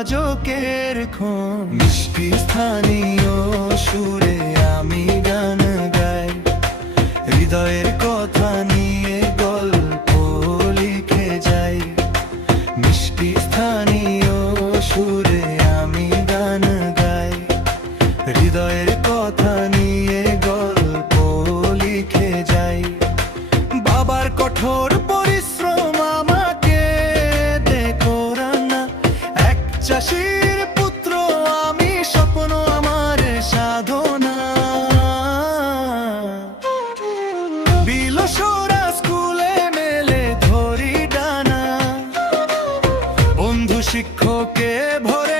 যোগাযোগের ক্ষণ। মিষ্টি স্থানীয় সুরে আমি গান গাই, হৃদয়ের কথা নিয়ে গল্প লিখে যাই। মিষ্টি স্থানীয় সুরে আমি গান গাই, হৃদয়ের কথা নিয়ে গল্প লিখে যাই। বাবার কঠোর পরিশ্রম আমাকে দেখো রান্না, এক চাষির পুত্র আমি, স্বপ্ন আমার সাধনা। বিলসরা স্কুলে মেলে ধরি ডানা, বন্ধু শিক্ষকে ভরে